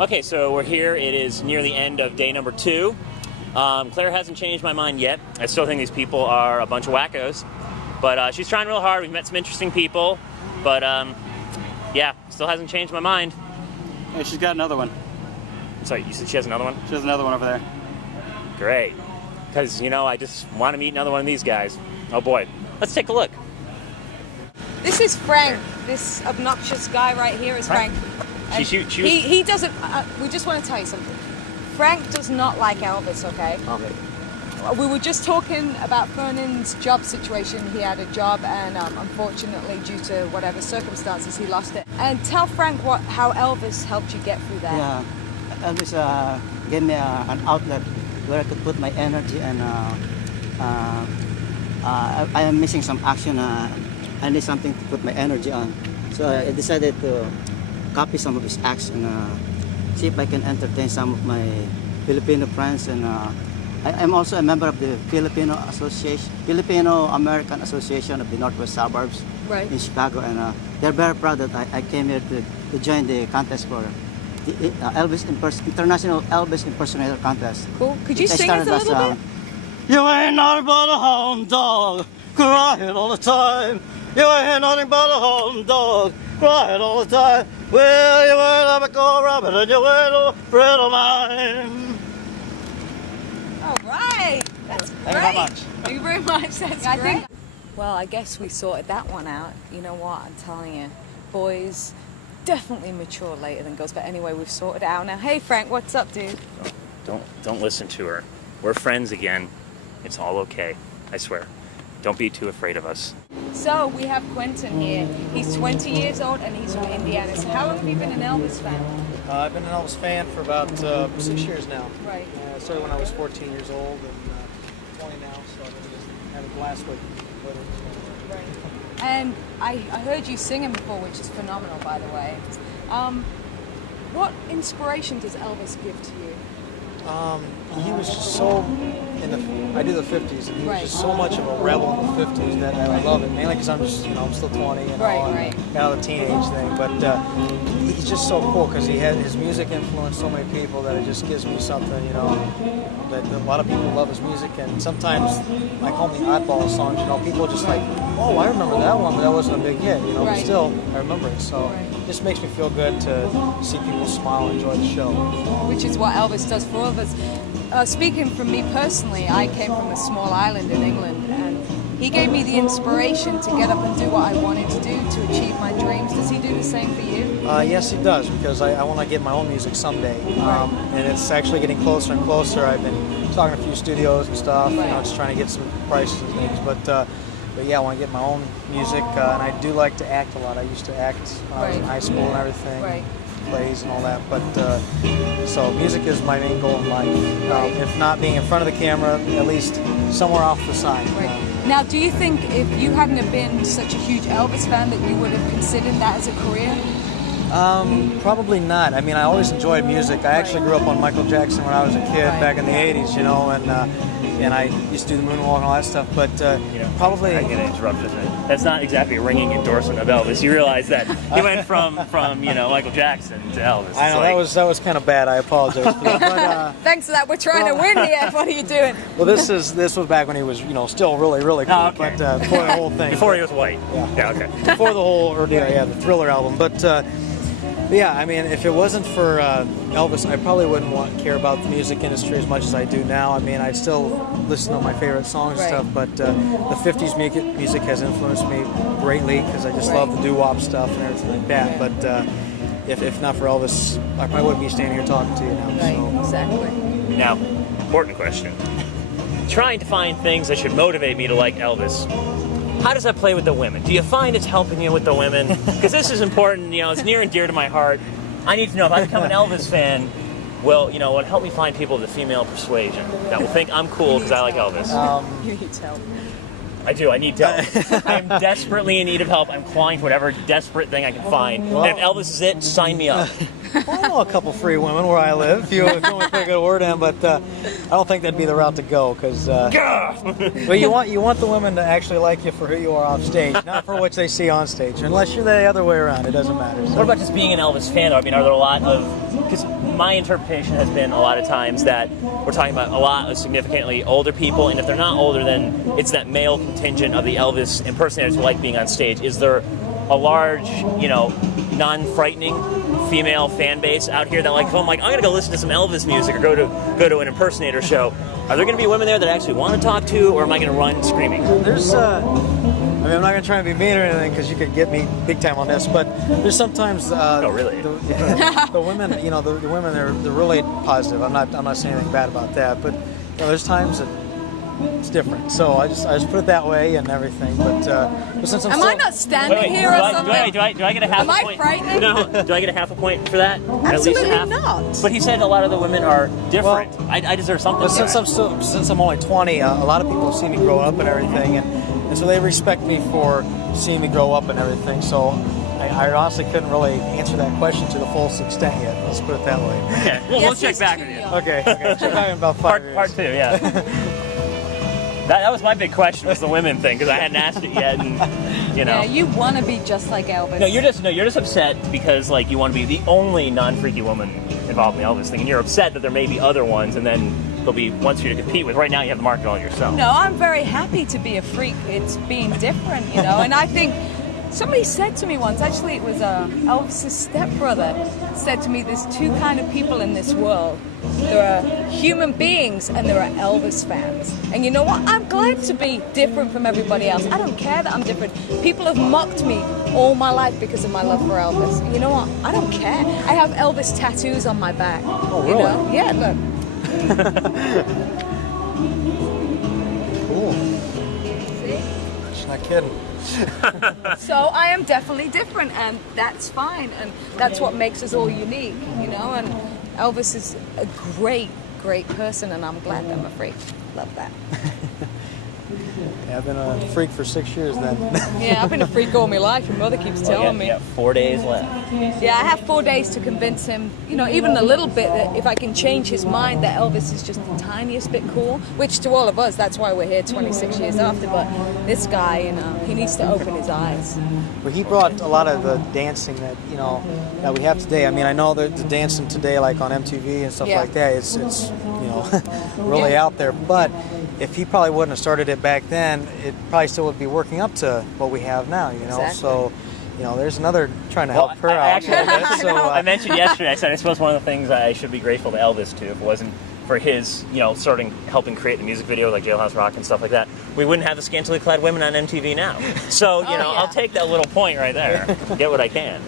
Okay, so we're here. It is near the end of day number 2. Claire hasn't changed my mind yet. I still think these people are a bunch of wackos. But she's trying real hard. We've met some interesting people. But, yeah, still hasn't changed my mind. Hey, she's got another one. Sorry, you said she has another one? She has another one over there. Great. Because, I just want to meet another one of these guys. Oh, boy. Let's take a look. This is Frank. This obnoxious guy right here is Frank. He doesn't... we just want to tell you something. Frank does not like Elvis, okay? Okay. We were just talking about Fernand's job situation. He had a job and unfortunately due to whatever circumstances he lost it. And tell Frank how Elvis helped you get through that. Yeah, Elvis gave me an outlet where I could put my energy and I am missing some action. I need something to put my energy on. So I decided to copy some of his acts and see if I can entertain some of my Filipino friends. And I'm also a member of the Filipino American Association of the Northwest Suburbs in Chicago, and they're very proud that I came here to join the contest for the International Elvis Impersonator Contest. Cool. Could you sing us a little bit? You ain't nothing but a hound dog, crying all the time. You ain't nothing but a hound dog, crying all the time. Well, you ain't a McCall rabbit and you ain't a friend of mine. All right. That's great. Thank you very much. Thank you very much. That's great. Well, I guess we sorted that one out. You know what? I'm telling you, boys definitely mature later than girls. But anyway, we've sorted it out now. Hey, Frank, what's up, dude? Don't listen to her. We're friends again. It's all okay. I swear. Don't be too afraid of us. So we have Quentin here. He's 20 years old and he's from Indiana. So how long have you been an Elvis fan? I've been an Elvis fan for about 6 years now. Right. I started when I was 14 years old and 20 now, so I've been just having a blast with it. Right. And I heard you singing before, which is phenomenal, by the way. What inspiration does Elvis give to you? He was just so I do the 50s, and he was just so much of a rebel in the 50s that I love it, mainly because I'm just, I'm still 20 and all, and kind of the teenage thing, but he's just so cool because his music influenced so many people that it just gives me something, that a lot of people love his music, and sometimes I call them the oddball songs, people are just like, oh, I remember that one, but that wasn't a big hit, but still, I remember it, so it just makes me feel good to see people smile and enjoy the show. Which is what Elvis does for all of us. Speaking from me personally, I came from a small island in England, and he gave me the inspiration to get up and do what I wanted to do to achieve my dreams. Does he do the same for you? Yes, he does, because I want to get my own music someday, and it's actually getting closer and closer. I've been talking to a few studios and stuff, just trying to get some prices and things, but yeah, I want to get my own music, and I do like to act a lot. I used to act when I was in high school and everything. Plays and all that, but so music is my main goal in life. If not being in front of the camera, at least somewhere off the side. Now, do you think if you hadn't have been such a huge Elvis fan that you would have considered that as a career? Probably not. I mean, I always enjoyed music. I actually grew up on Michael Jackson when I was a kid back in the 80s, and I used to do the moonwalk and all that stuff, but probably... I can interrupt this. That's not exactly a ringing endorsement of Elvis. You realize that he went from Michael Jackson to Elvis. I know, that was kind of bad. I apologize for that. But, thanks for that. We're trying to win here. What are you doing? Well, this was back when he was, still really, really cool, but before the whole thing. Before he was white. Yeah, okay. Before the whole, the Thriller album, but... yeah, I mean, if it wasn't for Elvis, I probably wouldn't care about the music industry as much as I do now. I mean, I still listen to my favorite songs and stuff, but the 50s music has influenced me greatly because I just love the doo-wop stuff and everything like that. But if not for Elvis, I probably wouldn't be standing here talking to you now. Exactly. Now, important question. Trying to find things that should motivate me to like Elvis. How does that play with the women? Do you find it's helping you with the women? Because this is important, it's near and dear to my heart. I need to know if I become an Elvis fan, will it help me find people of the female persuasion that will think I'm cool because I like Elvis? You need help. I do. I need help. I am desperately in need of help. I'm clawing for whatever desperate thing I can find. And if Elvis is it, sign me up. Well, I know a couple free women where I live. If you want to put a good word in, but I don't think that'd be the route to go. Because, but you want the women to actually like you for who you are off stage, not for what they see on stage. Unless you're the other way around, it doesn't matter. So. What about just being an Elvis fan, though? I mean, are there a lot of... Because my interpretation has been a lot of times that we're talking about a lot of significantly older people, and if they're not older, then it's that male contingent of the Elvis impersonators who like being on stage. Is there a large, non-frightening female fan base out here that, like, if I'm like, I'm gonna go listen to some Elvis music or go to an impersonator show, are there gonna be women there that I actually want to talk to, or am I gonna run screaming? There's, I mean, I'm not gonna try and be mean or anything because you could get me big time on this, but there's sometimes. Oh, really? The women, the women, they're really positive. I'm not saying anything bad about that, but there's times that it's different. So I just put it that way and everything. But since I'm Am I not standing here or something? Do I get a half Am a I point? frightening? No. Do I get a half a point for that? Absolutely At least a half? not. But he said a lot of the women are different. Well, I deserve something. But since I'm only 20, a lot of people see me grow up and everything, and so they respect me for seeing me grow up and everything. So I honestly couldn't really answer that question to the fullest extent yet. Let's put it that way. Okay. Well, we'll check back with you. Okay. Check back in about 5 years. Part 2, yeah. That was my big question, was the women thing, because I hadn't asked it yet, and Yeah, you want to be just like Elvis. No, you're just upset because you want to be the only non-freaky woman involved in the Elvis thing, and you're upset that there may be other ones, and then there'll be ones for you to compete with. Right now, you have to market all yourself. No, I'm very happy to be a freak. It's being different, and I think somebody said to me once, actually it was Elvis's stepbrother, said to me, there's two kind of people in this world. There are human beings and there are Elvis fans. And you know what? I'm glad to be different from everybody else. I don't care that I'm different. People have mocked me all my life because of my love for Elvis. And you know what? I don't care. I have Elvis tattoos on my back. Oh, really? Yeah, look. Cool. See? She's not kidding. So I am definitely different, and that's fine, and that's what makes us all unique, and Elvis is a great person, and I'm glad I'm a freak. Love that. Yeah, I've been a freak for 6 years then. Yeah, I've been a freak all my life. Your mother keeps telling me. You got 4 days left. Yeah, I have 4 days to convince him, even a little bit, that if I can change his mind that Elvis is just the tiniest bit cool, which to all of us, that's why we're here 26 years after, but this guy, he needs to open his eyes. But he brought a lot of the dancing that, that we have today. I mean, I know that the dancing today, like on MTV and stuff like that, it's really out there, but if he probably wouldn't have started it back then, it probably still would be working up to what we have now, Exactly. So, there's another trying to help her out. I mentioned yesterday, I said I suppose one of the things I should be grateful to Elvis too, if it wasn't for his, helping create the music video like Jailhouse Rock and stuff like that, we wouldn't have the scantily clad women on MTV now. So, I'll take that little point right there, get what I can.